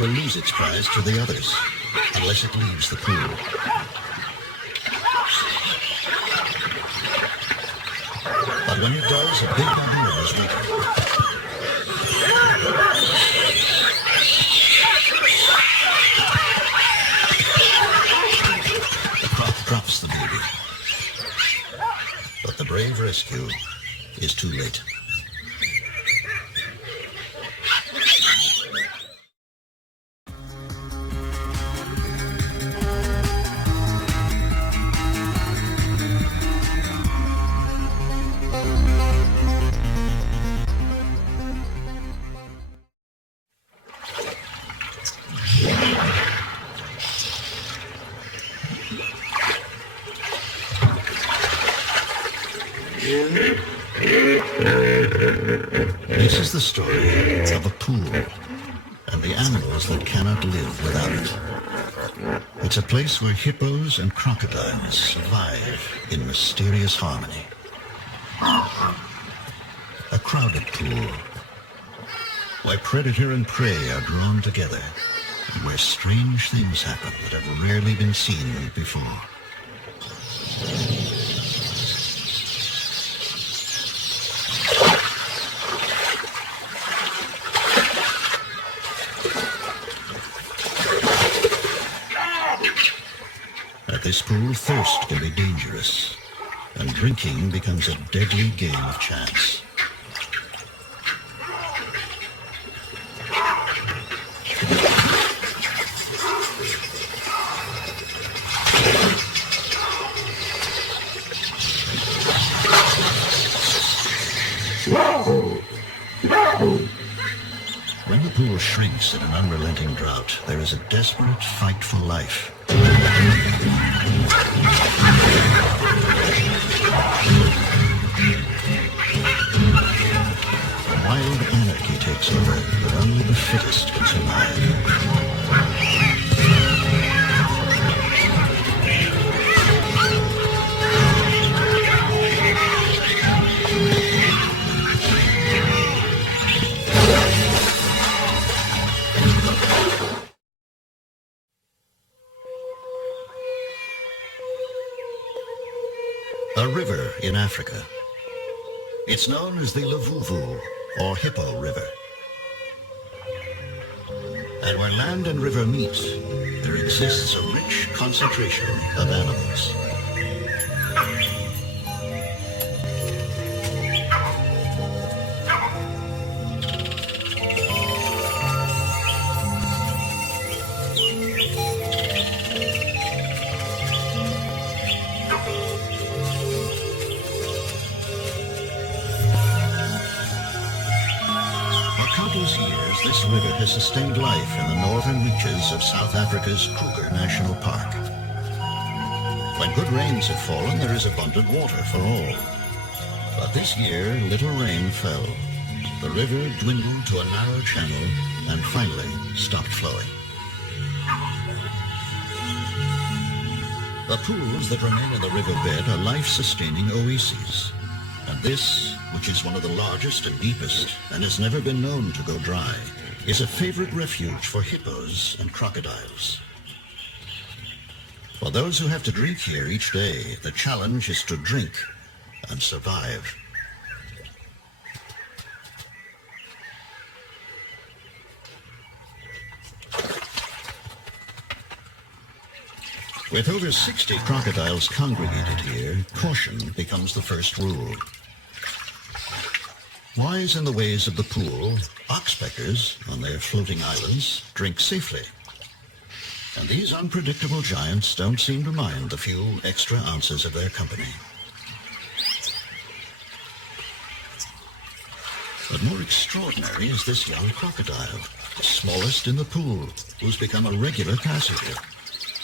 will lose its prize to the others, unless it leaves the pool. But when it does, a big baboon is waiting. The croc drops the baby. But the brave rescue is too late. This is the story of a pool and the animals that cannot live without it. It's a place where hippos and crocodiles survive in mysterious harmony. A crowded pool where predator and prey are drawn together and where strange things happen that have rarely been seen before. At this pool, thirst can be dangerous, and drinking becomes a deadly game of chance. When the pool shrinks in an unrelenting drought, there is a desperate fight for life. Wild anarchy takes over, but only the fittest can survive. A river in Africa. It's known as the Lavuvu, or Hippo River. And where land and river meet, there exists a rich concentration of animals. Countless years, this river has sustained life in the northern reaches of South Africa's Kruger National Park. When good rains have fallen, there is abundant water for all. But this year, little rain fell. The river dwindled to a narrow channel and finally stopped flowing. The pools that remain in the riverbed are life-sustaining oases. And this, which is one of the largest and deepest and has never been known to go dry, is a favorite refuge for hippos and crocodiles. For those who have to drink here each day, the challenge is to drink and survive. With over 60 crocodiles congregated here, caution becomes the first rule. Wise in the ways of the pool, oxpeckers, on their floating islands, drink safely. And these unpredictable giants don't seem to mind the few extra ounces of their company. But more extraordinary is this young crocodile, the smallest in the pool, who's become a regular passenger.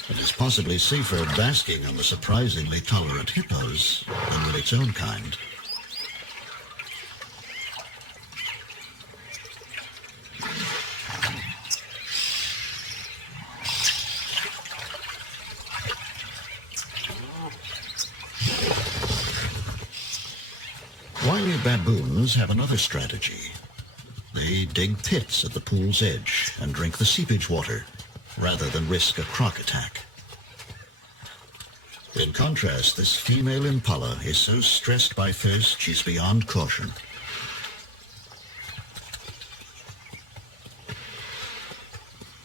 It is possibly safer basking on the surprisingly tolerant hippos than with its own kind. Wily baboons have another strategy. They dig pits at the pool's edge and drink the seepage water, rather than risk a croc attack. In contrast, this female impala is so stressed by thirst she's beyond caution.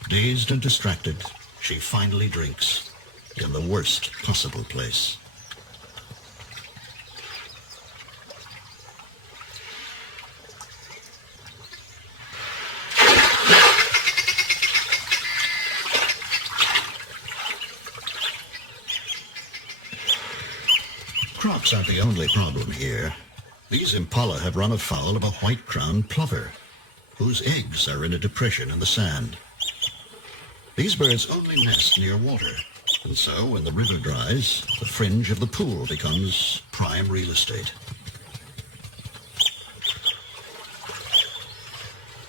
Dazed and distracted, she finally drinks in the worst possible place. Crocs aren't the only problem here. These impala have run afoul of a white-crowned plover, whose eggs are in a depression in the sand. These birds only nest near water, and so when the river dries, the fringe of the pool becomes prime real estate.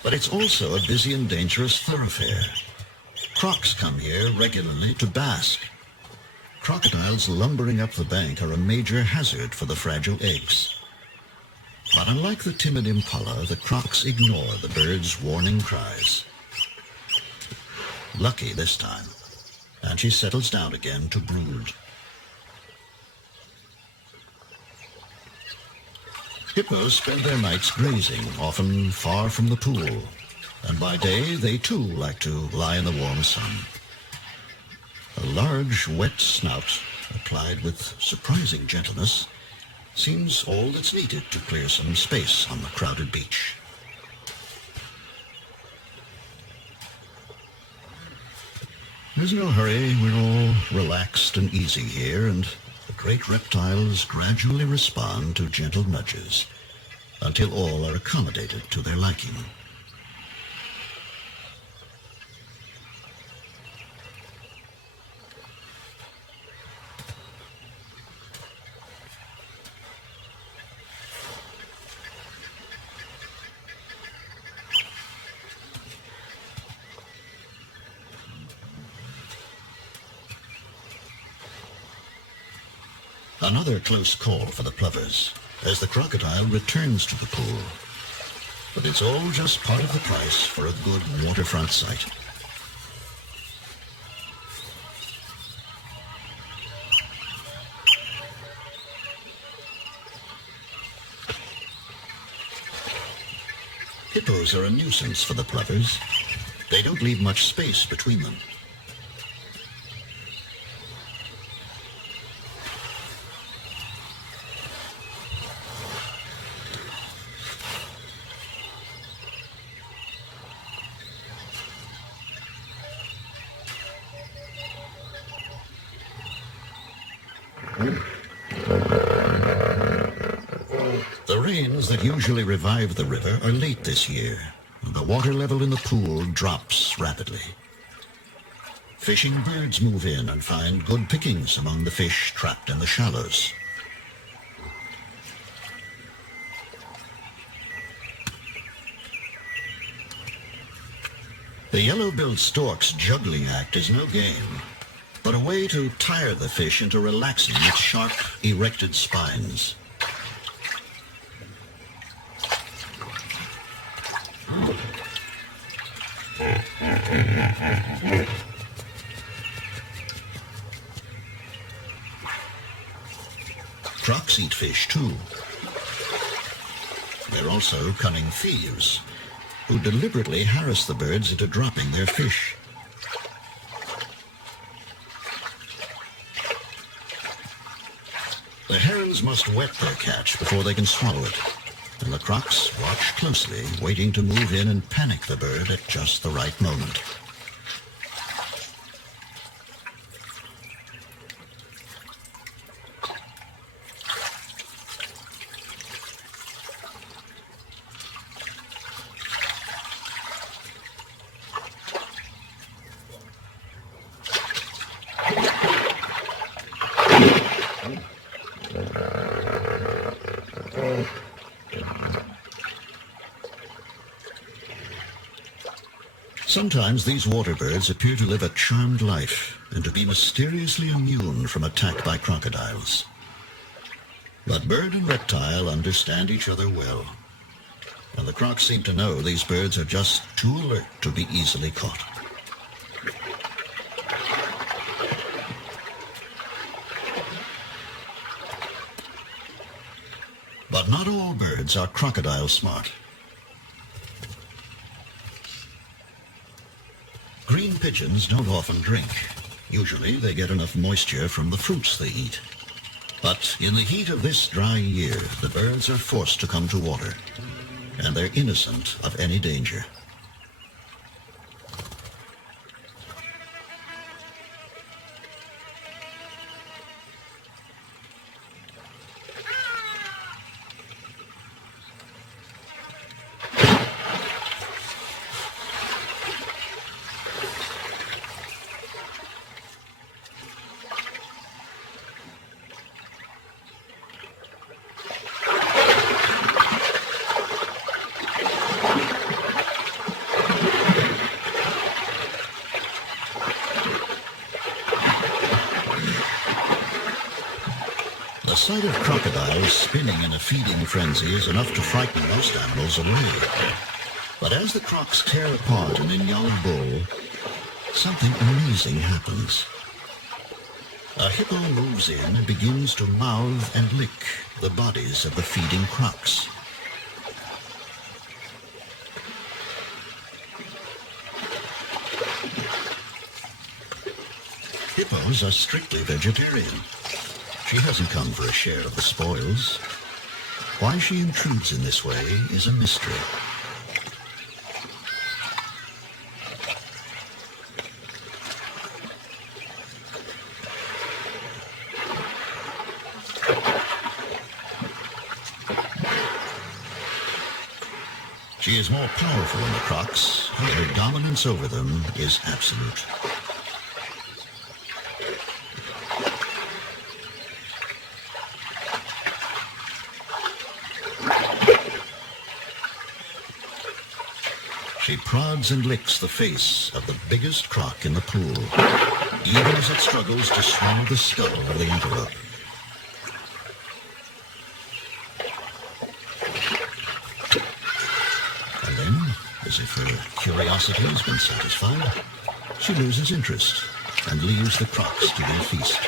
But it's also a busy and dangerous thoroughfare. Crocs come here regularly to bask. Crocodiles lumbering up the bank are a major hazard for the fragile eggs. But unlike the timid impala, the crocs ignore the bird's warning cries. Lucky this time, and she settles down again to brood. Hippos spend their nights grazing, often far from the pool, and by day they too like to lie in the warm sun. A large, wet snout, applied with surprising gentleness, seems all that's needed to clear some space on the crowded beach. There's no hurry. We're all relaxed and easy here, and the great reptiles gradually respond to gentle nudges until all are accommodated to their liking. Another close call for the plovers as the crocodile returns to the pool. But it's all just part of the price for a good waterfront site. Hippos are a nuisance for the plovers. They don't leave much space between them. The rains that usually revive the river are late this year. The water level in the pool drops rapidly. Fishing birds move in and find good pickings among the fish trapped in the shallows. The yellow-billed stork's juggling act is no game, but a way to tire the fish into relaxing its sharp, erected spines. Crocs eat fish too. They're also cunning thieves who deliberately harass the birds into dropping their fish. The herons must wet their catch before they can swallow it, and the crocs watch closely, waiting to move in and panic the bird at just the right moment. Sometimes these water birds appear to live a charmed life and to be mysteriously immune from attack by crocodiles. But bird and reptile understand each other well. and the crocs seem to know these birds are just too alert to be easily caught. But not all birds are crocodile smart. Green pigeons don't often drink. Usually they get enough moisture from the fruits they eat. But in the heat of this dry year, the birds are forced to come to water, and they're innocent of any danger. The sight of crocodiles spinning in a feeding frenzy is enough to frighten most animals away. But as the crocs tear apart an young bull, something amazing happens. A hippo moves in and begins to mouth and lick the bodies of the feeding crocs. Hippos are strictly vegetarian. She hasn't come for a share of the spoils. Why she intrudes in this way is a mystery. She is more powerful than the crocs, and her dominance over them is absolute. She prods and licks the face of the biggest croc in the pool, even as it struggles to swallow the skull of the antelope. And then, as if her curiosity has been satisfied, she loses interest and leaves the crocs to their feast.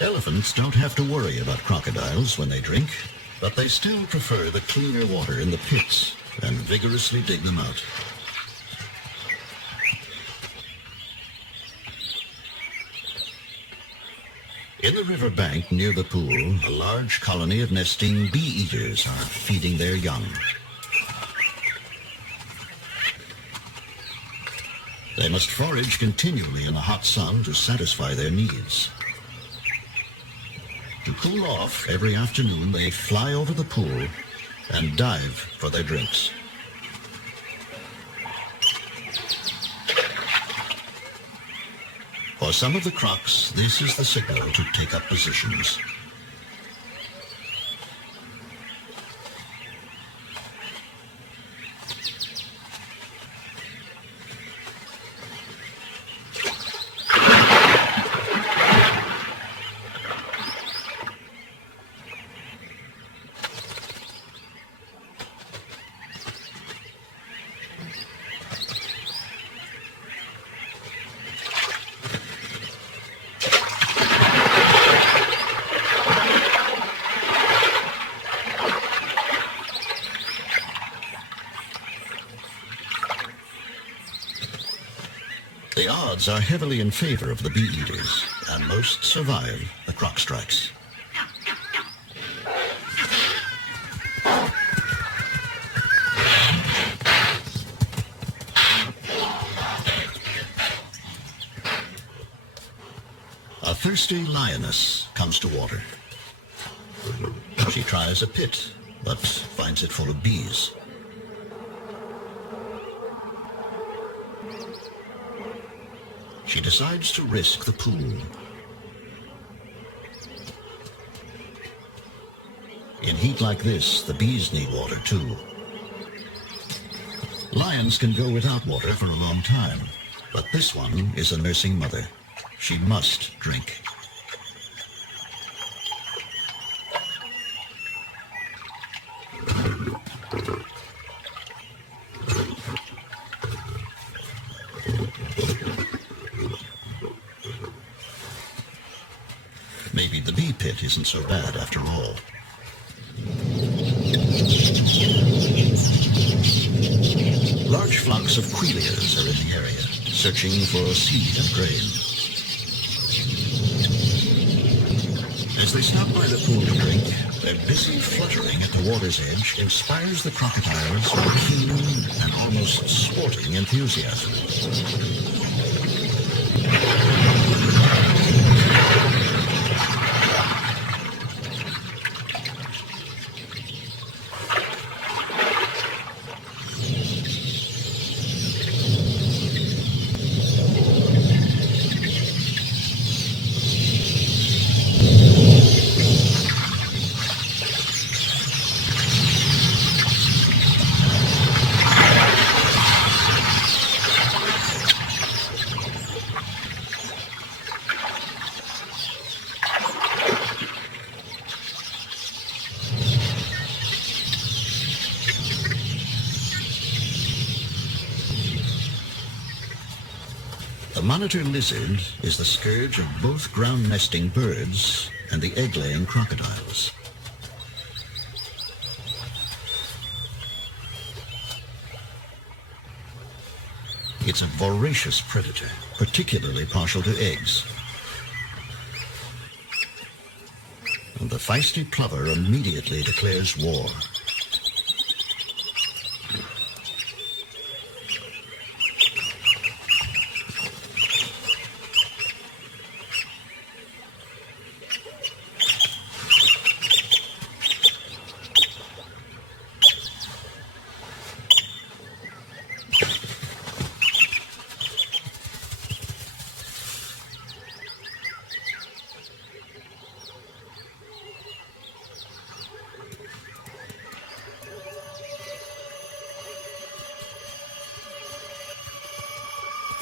Elephants don't have to worry about crocodiles when they drink, but they still prefer the cleaner water in the pits and vigorously dig them out. In the river bank near the pool, a large colony of nesting bee-eaters are feeding their young. They must forage continually in the hot sun to satisfy their needs. To cool off, every afternoon they fly over the pool and dive for their drinks. For some of the crocs, this is the signal to take up positions. The odds are heavily in favor of the bee-eaters, and most survive the croc strikes. A thirsty lioness comes to water. She tries a pit, but finds it full of bees. She decides to risk the pool. In heat like this, the bees need water too. lions can go without water for a long time, but this one is a nursing mother. She must drink. Maybe the bee pit isn't so bad after all. Large flocks of quelias are in the area, searching for seed and grain. As they stop by the pool to drink, their busy fluttering at the water's edge inspires the crocodiles with keen and almost sporting enthusiasm. The monitor lizard is the scourge of both ground-nesting birds and the egg-laying crocodiles. It's a voracious predator, particularly partial to eggs. And the feisty plover immediately declares war.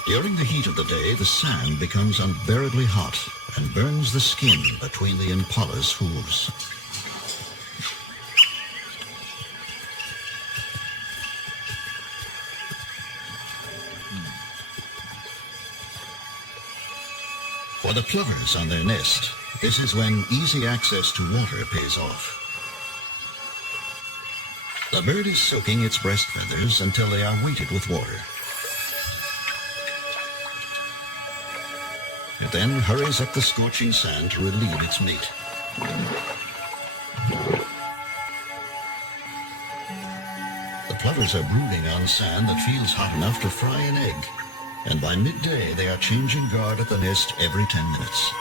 During the heat of the day, the sand becomes unbearably hot and burns the skin between the impala's hooves. For the plovers on their nest, this is when easy access to water pays off. The bird is soaking its breast feathers until they are weighted with water. It then hurries up the scorching sand to relieve its mate. The plovers are brooding on sand that feels hot enough to fry an egg, and by midday they are changing guard at the nest every 10 minutes.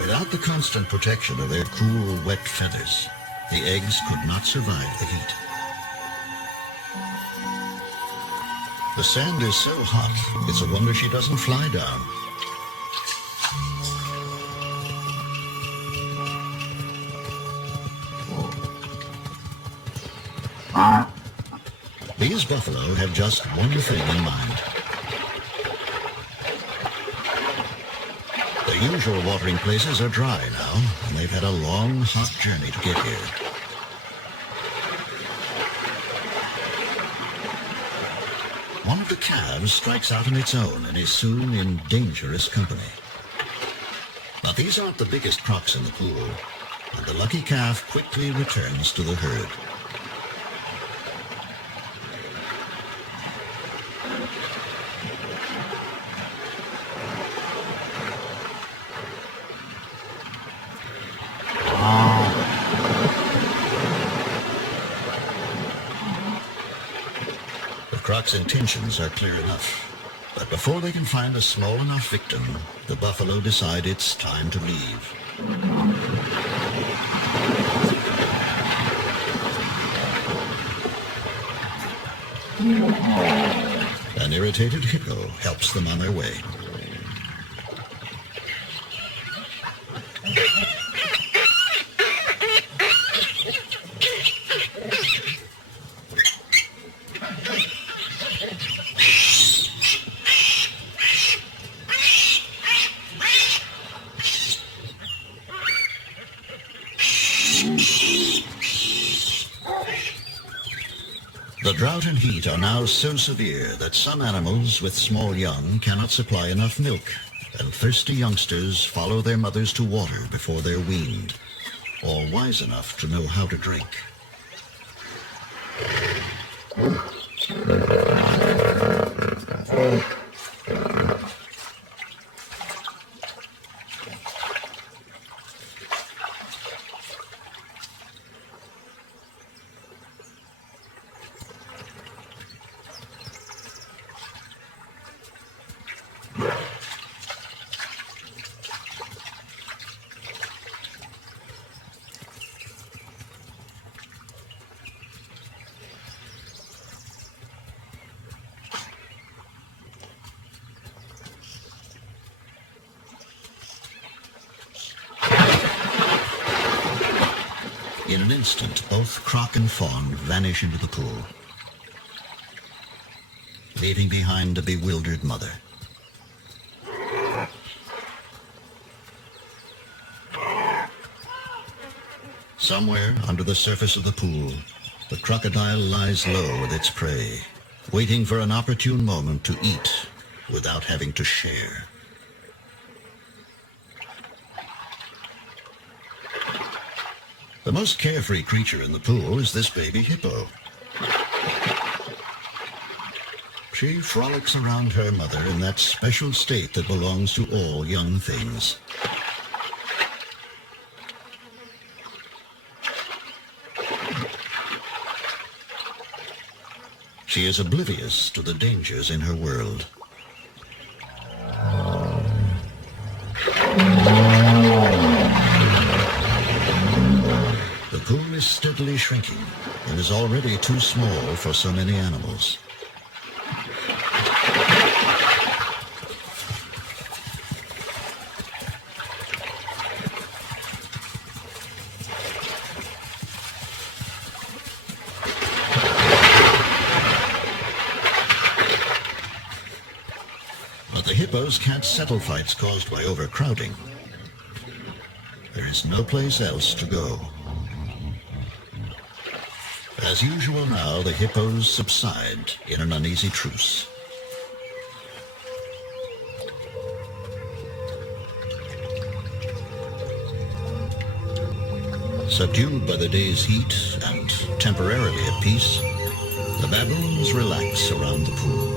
Without the constant protection of their cool, wet feathers, the eggs could not survive the heat. The sand is so hot, it's a wonder she doesn't fly down. These buffalo have just one thing in mind. The usual watering places are dry now, and they've had a long, hot journey to get here. One of the calves strikes out on its own and is soon in dangerous company. But these aren't the biggest crocs in the pool, and the lucky calf quickly returns to the herd. Croc's intentions are clear enough, but before they can find a small enough victim, the buffalo decide it's time to leave. An irritated hippo helps them on their way. drought and heat are now so severe that some animals with small young cannot supply enough milk, and thirsty youngsters follow their mothers to water before they're weaned, or wise enough to know how to drink. In an instant, both croc and fawn vanish into the pool, leaving behind a bewildered mother. Somewhere under the surface of the pool, the crocodile lies low with its prey, waiting for an opportune moment to eat without having to share. The most carefree creature in the pool is this baby hippo. She frolics around her mother in that special state that belongs to all young things. She is oblivious to the dangers in her world. The pool is steadily shrinking and is already too small for so many animals. But the hippos can't settle fights caused by overcrowding. There is no place else to go. As usual now, the hippos subside in an uneasy truce. Subdued by the day's heat and temporarily at peace, the baboons relax around the pool.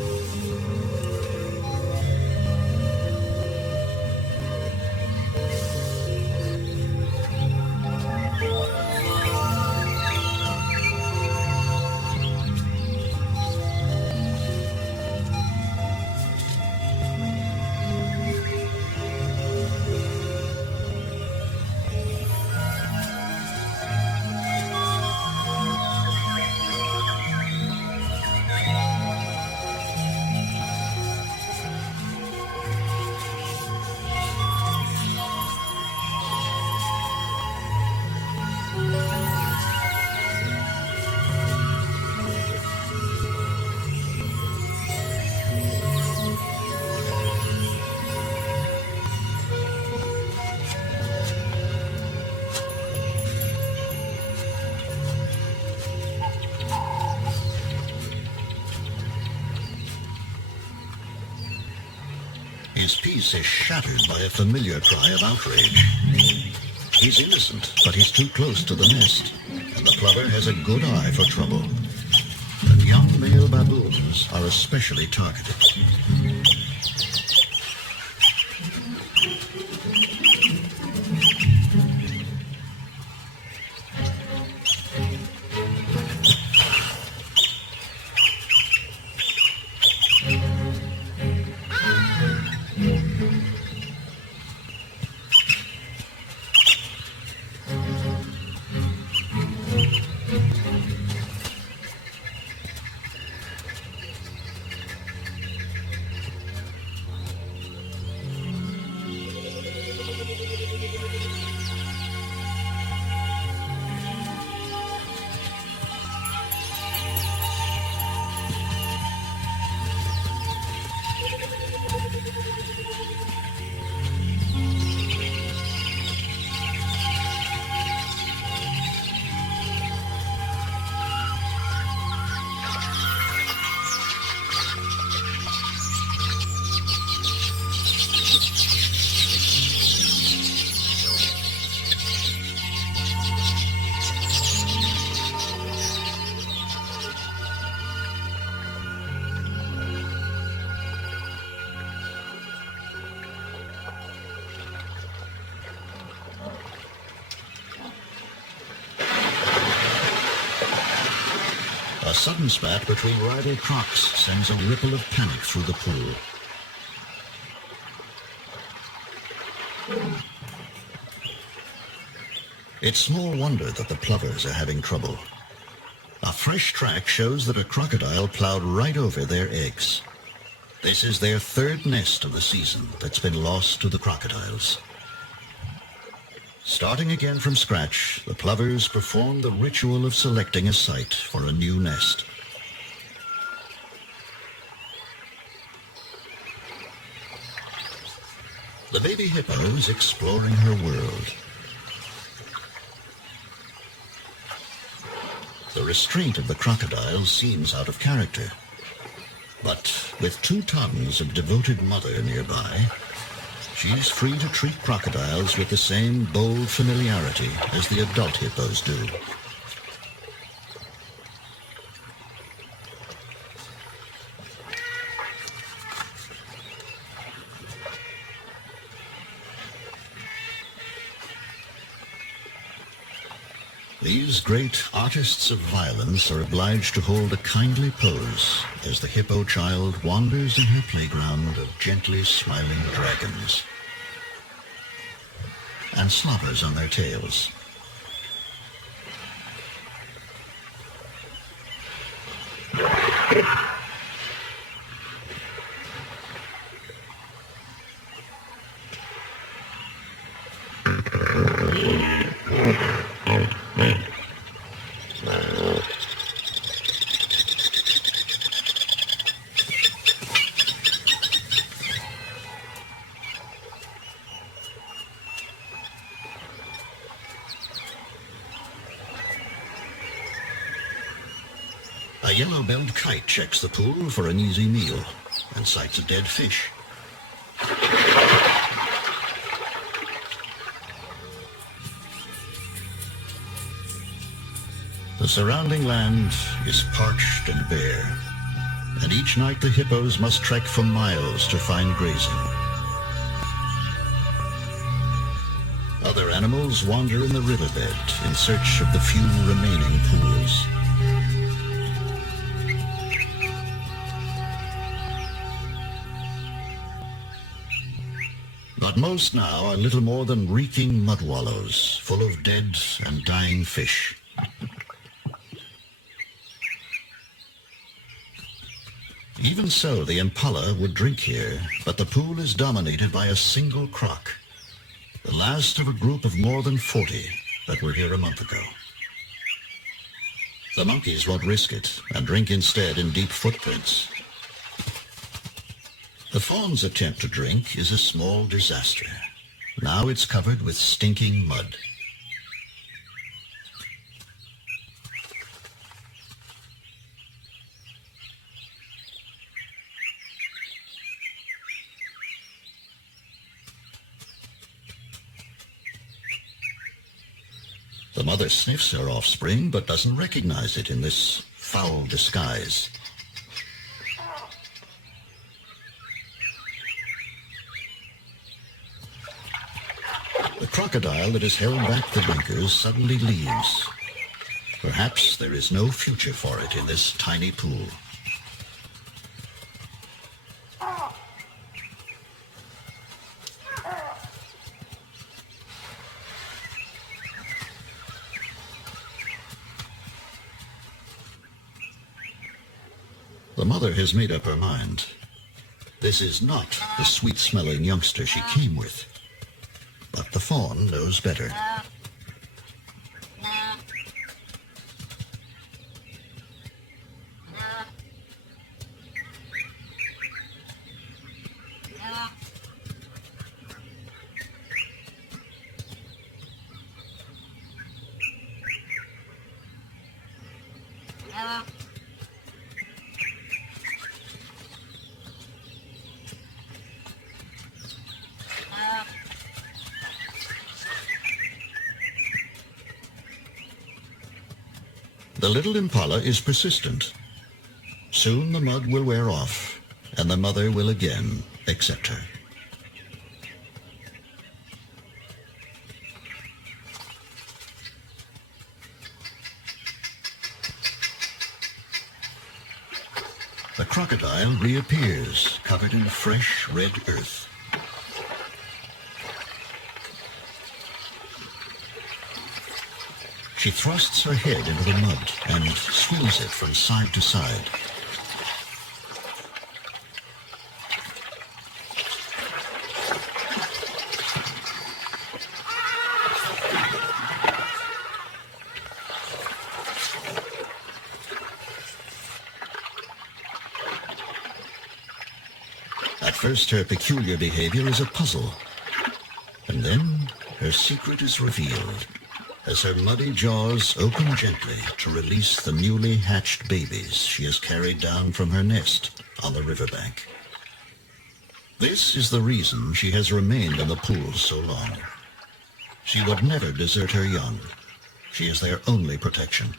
His peace is shattered by a familiar cry of outrage. He's innocent, but he's too close to the nest, and the plover has a good eye for trouble. And young male baboons are especially targeted. sudden spat between rival crocs sends a ripple of panic through the pool. It's small wonder that the plovers are having trouble. A fresh track shows that a crocodile plowed right over their eggs. This is their third nest of the season that's been lost to the crocodiles. Starting again from scratch, the plovers perform the ritual of selecting a site for a new nest. The baby hippo is exploring her world. The restraint of the crocodile seems out of character. But with 2 tons of devoted mother nearby, she's free to treat crocodiles with the same bold familiarity as the adult hippos do. These great artists of violence are obliged to hold a kindly pose as the hippo child wanders in her playground of gently smiling dragons and slobbers on their tails. A yellow-billed kite checks the pool for an easy meal and sights a dead fish. The surrounding land is parched and bare, and each night the hippos must trek for miles to find grazing. Other animals wander in the riverbed in search of the few remaining pools. But most now are little more than reeking mud wallows, full of dead and dying fish. Even so, the impala would drink here, but the pool is dominated by a single croc, the last of a group of more than 40 that were here a month ago. The monkeys won't risk it and drink instead in deep footprints. The fawn's attempt to drink is a small disaster. Now it's covered with stinking mud. The mother sniffs her offspring but doesn't recognize it in this foul disguise. The crocodile that has held back the drinkers suddenly leaves. Perhaps there is no future for it in this tiny pool. The mother has made up her mind. This is not the sweet-smelling youngster she came with. But the fawn knows better. The little impala is persistent. Soon the mud will wear off, and the mother will again accept her. The crocodile reappears, covered in fresh red earth. She thrusts her head into the mud and swings it from side to side. At first, her peculiar behavior is a puzzle, and then her secret is revealed as her muddy jaws open gently to release the newly hatched babies she has carried down from her nest on the riverbank. This is the reason she has remained in the pool so long. She would never desert her young. She is their only protection.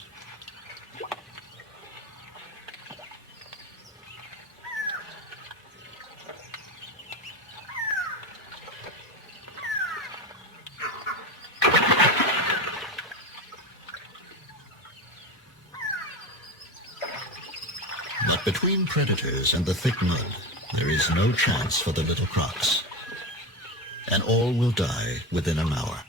But between predators and the thick mud, there is no chance for the little crocs. And all will die within an hour.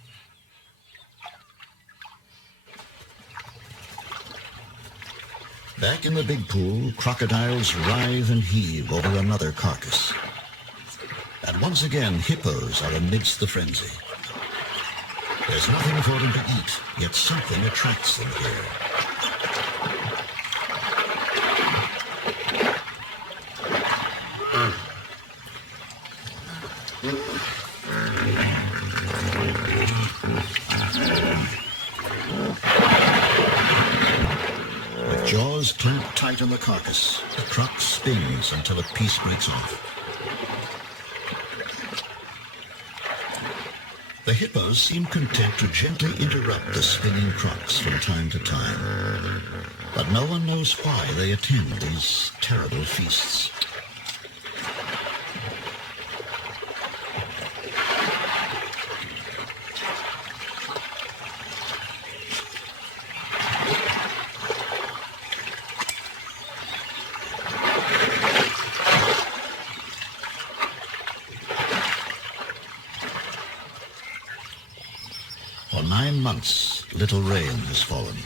Back in the big pool, crocodiles writhe and heave over another carcass. And once again, hippos are amidst the frenzy. There's nothing for them to eat, yet something attracts them here. With jaws clamped tight on the carcass, the croc spins until a piece breaks off. The hippos seem content to gently interrupt the spinning crocs from time to time, but no one knows why they attend these terrible feasts. For 9 months, little rain has fallen,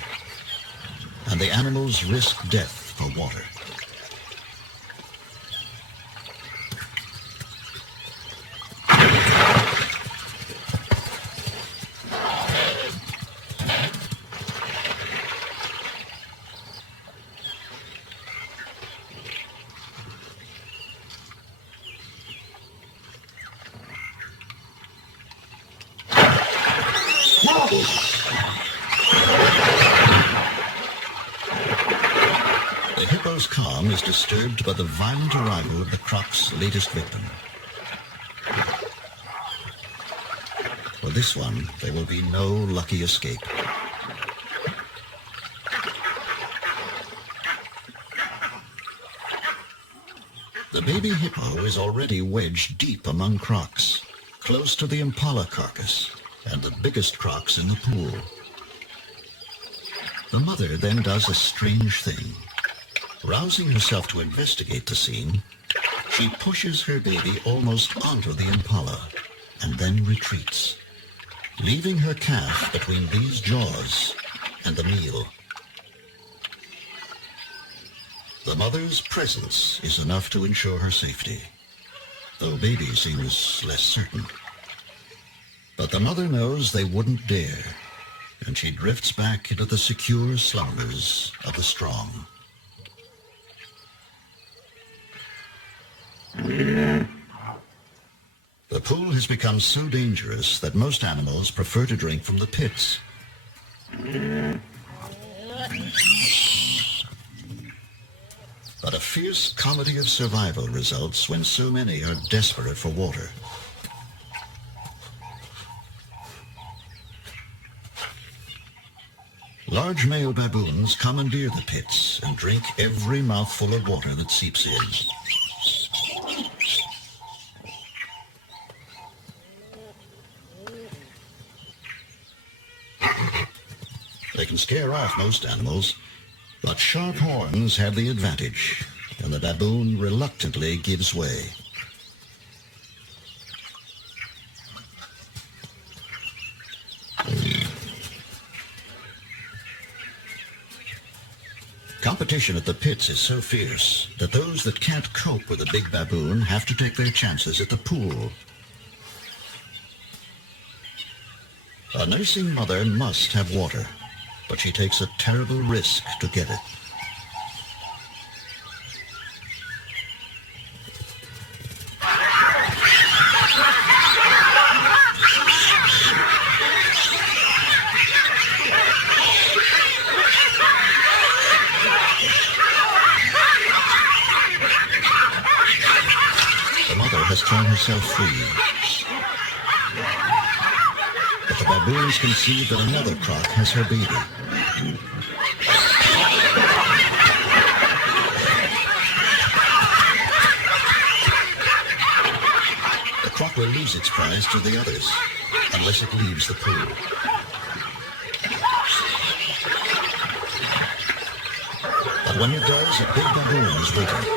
and the animals risk death for water. The hippo's calm is disturbed by the violent arrival of the croc's latest victim. For this one, there will be no lucky escape. The baby hippo is already wedged deep among crocs, close to the impala carcass and the biggest crocs in the pool. The mother then does a strange thing. Rousing herself to investigate the scene, she pushes her baby almost onto the impala and then retreats, leaving her calf between these jaws and the meal. The mother's presence is enough to ensure her safety, though baby seems less certain. But the mother knows they wouldn't dare, and she drifts back into the secure slumbers of the strong. The pool has become so dangerous that most animals prefer to drink from the pits. But a fierce comedy of survival results when so many are desperate for water. Large male baboons commandeer the pits and drink every mouthful of water that seeps in. They can scare off most animals, but sharp horns have the advantage, and the baboon reluctantly gives way. Competition at the pits is so fierce that those that can't cope with a big baboon have to take their chances at the pool. A nursing mother must have water, but she takes a terrible risk to get it. The mother has thrown herself free. But the baboons conceive that another croc has her baby. The croc will lose its prize to the others, unless it leaves the pool. But when it does, a big baboon is waiting.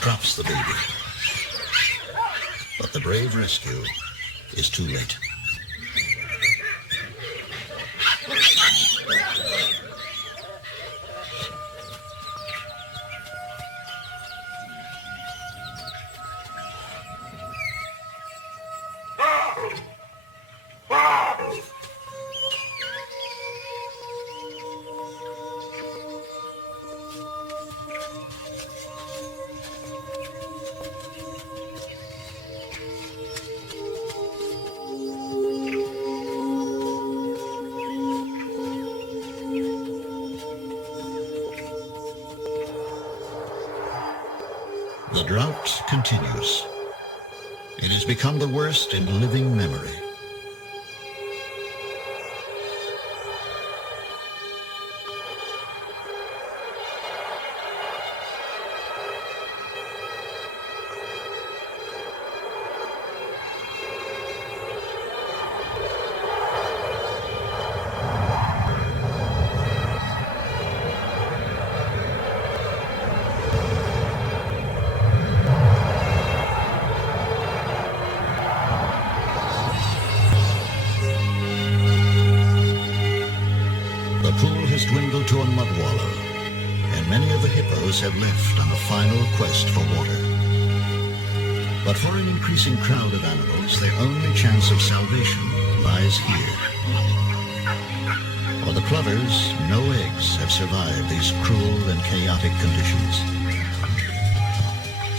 Drops the baby. But the brave rescue is too late. The drought continues. It has become the worst in living memory. The pool has dwindled to a mud wallow, and many of the hippos have left on the final quest for water. But for an increasing crowd of animals, their only chance of salvation lies here. For the plovers, no eggs have survived these cruel and chaotic conditions.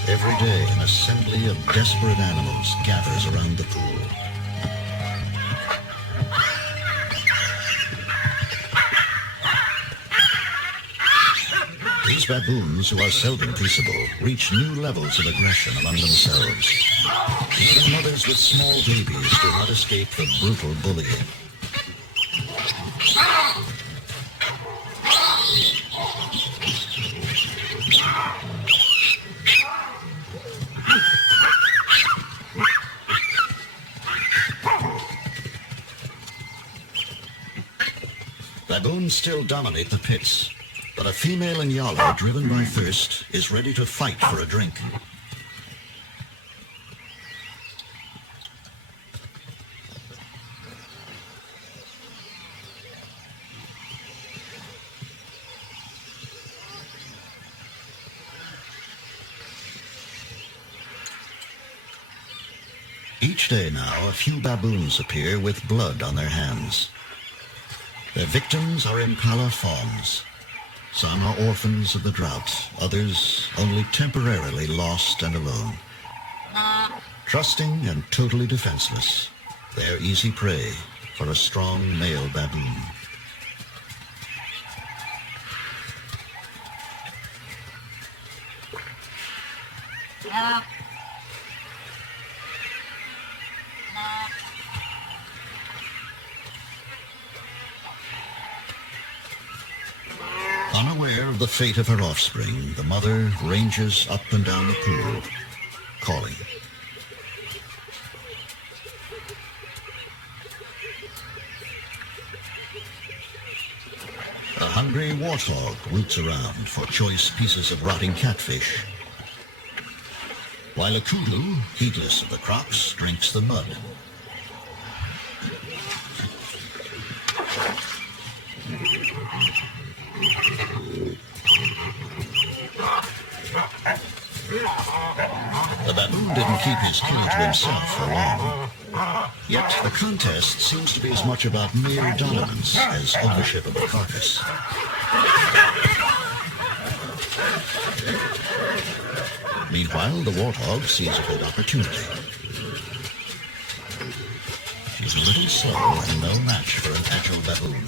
Every day, an assembly of desperate animals gathers around the pool. These baboons, who are seldom peaceable, reach new levels of aggression among themselves. Even mothers with small babies do not escape the brutal bullying. Baboons still dominate the pits. But a female Inyala, driven by thirst, is ready to fight for a drink. Each day now, a few baboons appear with blood on their hands. Their victims are impala fawns. Some are orphans of the drought, others only temporarily lost and alone. Trusting and totally defenseless, they're easy prey for a strong male baboon. Unaware of the fate of her offspring, the mother ranges up and down the pool, calling. The hungry warthog roots around for choice pieces of rotting catfish, while a kudu, heedless of the crocs, drinks the mud. The baboon didn't keep his kill to himself for long. Yet the contest seems to be as much about mere dominance as ownership of the carcass. Meanwhile, the warthog sees a good opportunity. She's a little slow and no match for an agile baboon.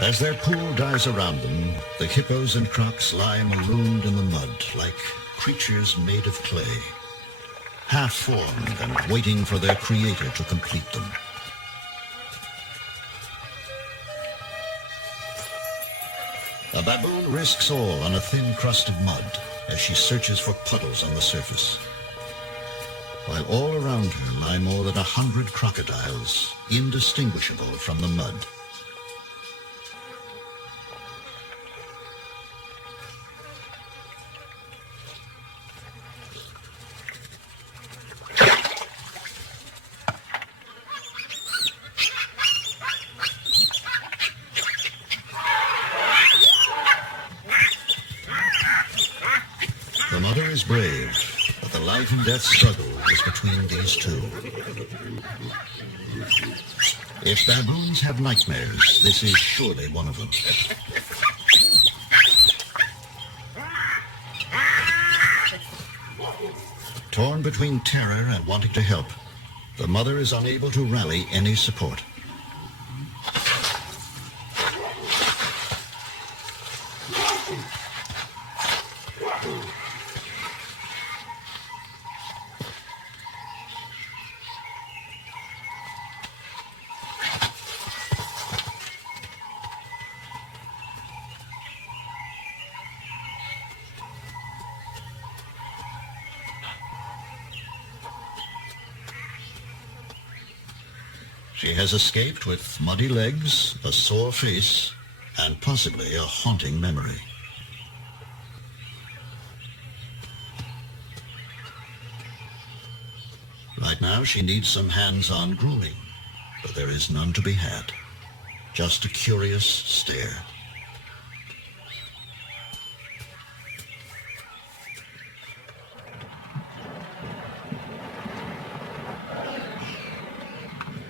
As their pool dies around them, the hippos and crocs lie marooned in the mud like creatures made of clay, half-formed and waiting for their creator to complete them. A baboon risks all on a thin crust of mud as she searches for puddles on the surface, while all around her lie more than 100 crocodiles, indistinguishable from the mud. The mother is brave, but the life and death struggle is between these two. If baboons have nightmares, this is surely one of them. Torn between terror and wanting to help, the mother is unable to rally any support. She has escaped with muddy legs, a sore face, and possibly a haunting memory. Right now, she needs some hands-on grooming, but there is none to be had. Just a curious stare.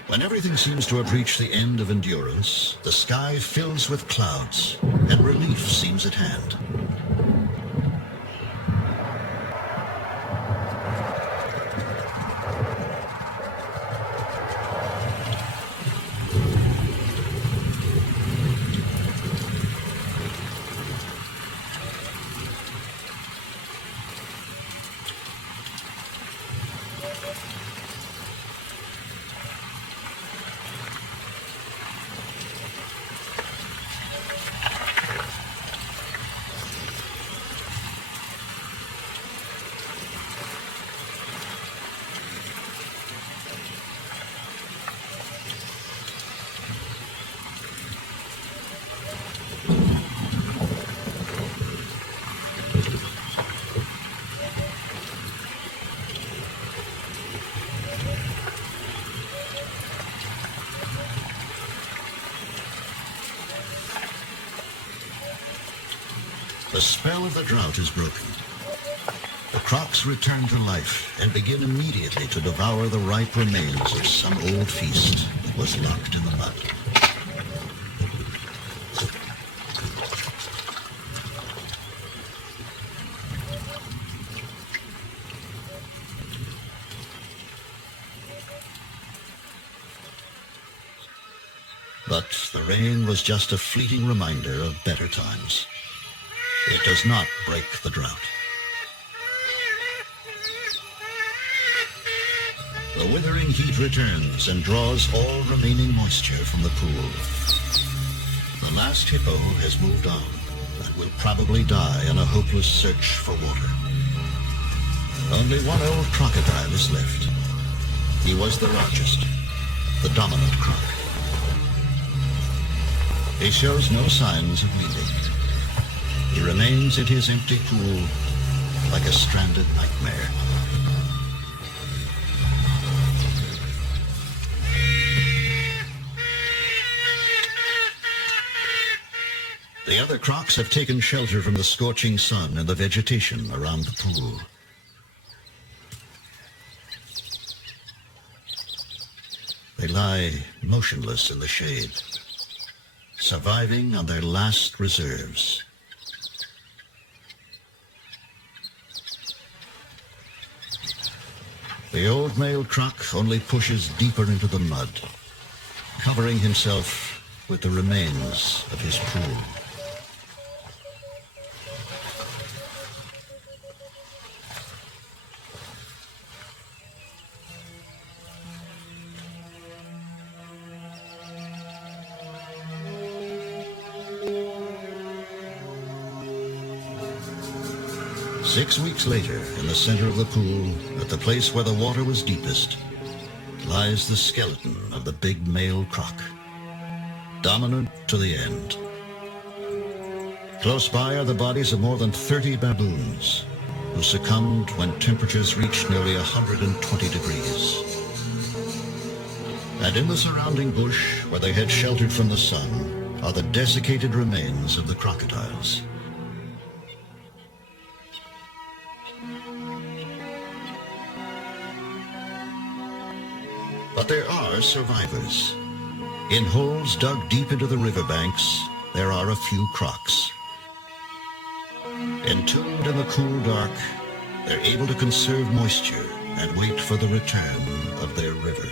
When everything seems to have reached the end of endurance, the sky fills with clouds, and relief seems at hand. The spell of the drought is broken. The crocs return to life and begin immediately to devour the ripe remains of some old feast that was locked in the mud. But the rain was just a fleeting reminder of better times. It does not break the drought. The withering heat returns and draws all remaining moisture from the pool. The last hippo has moved on and will probably die in a hopeless search for water. Only one old crocodile is left. He was the largest, the dominant croc. He shows no signs of weaning. He remains in his empty pool like a stranded nightmare. The other crocs have taken shelter from the scorching sun and the vegetation around the pool. They lie motionless in the shade, surviving on their last reserves. The old male croc only pushes deeper into the mud, covering himself with the remains of his pool. Six weeks later, in the center of the pool, at the place where the water was deepest, lies the skeleton of the big male croc, dominant to the end. Close by are the bodies of more than 30 baboons who succumbed when temperatures reached nearly 120 degrees. And in the surrounding bush, where they had sheltered from the sun, are the desiccated remains of the crocodiles. But there are survivors. In holes dug deep into the riverbanks, there are a few crocs. Entombed in the cool dark, they're able to conserve moisture and wait for the return of their river.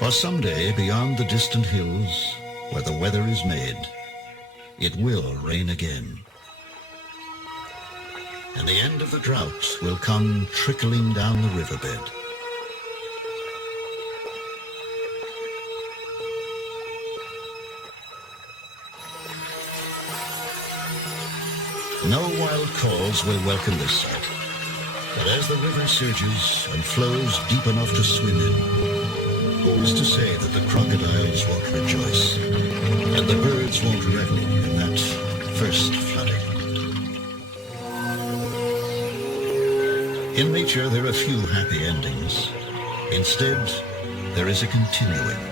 For someday, beyond the distant hills, where the weather is made, it will rain again. And the end of the drought will come trickling down the riverbed. No wild calls will welcome this sight. But as the river surges and flows deep enough to swim in, who's to say that the crocodiles won't rejoice and the birds won't revel in that first flooding? In nature, there are few happy endings. Instead, there is a continuing.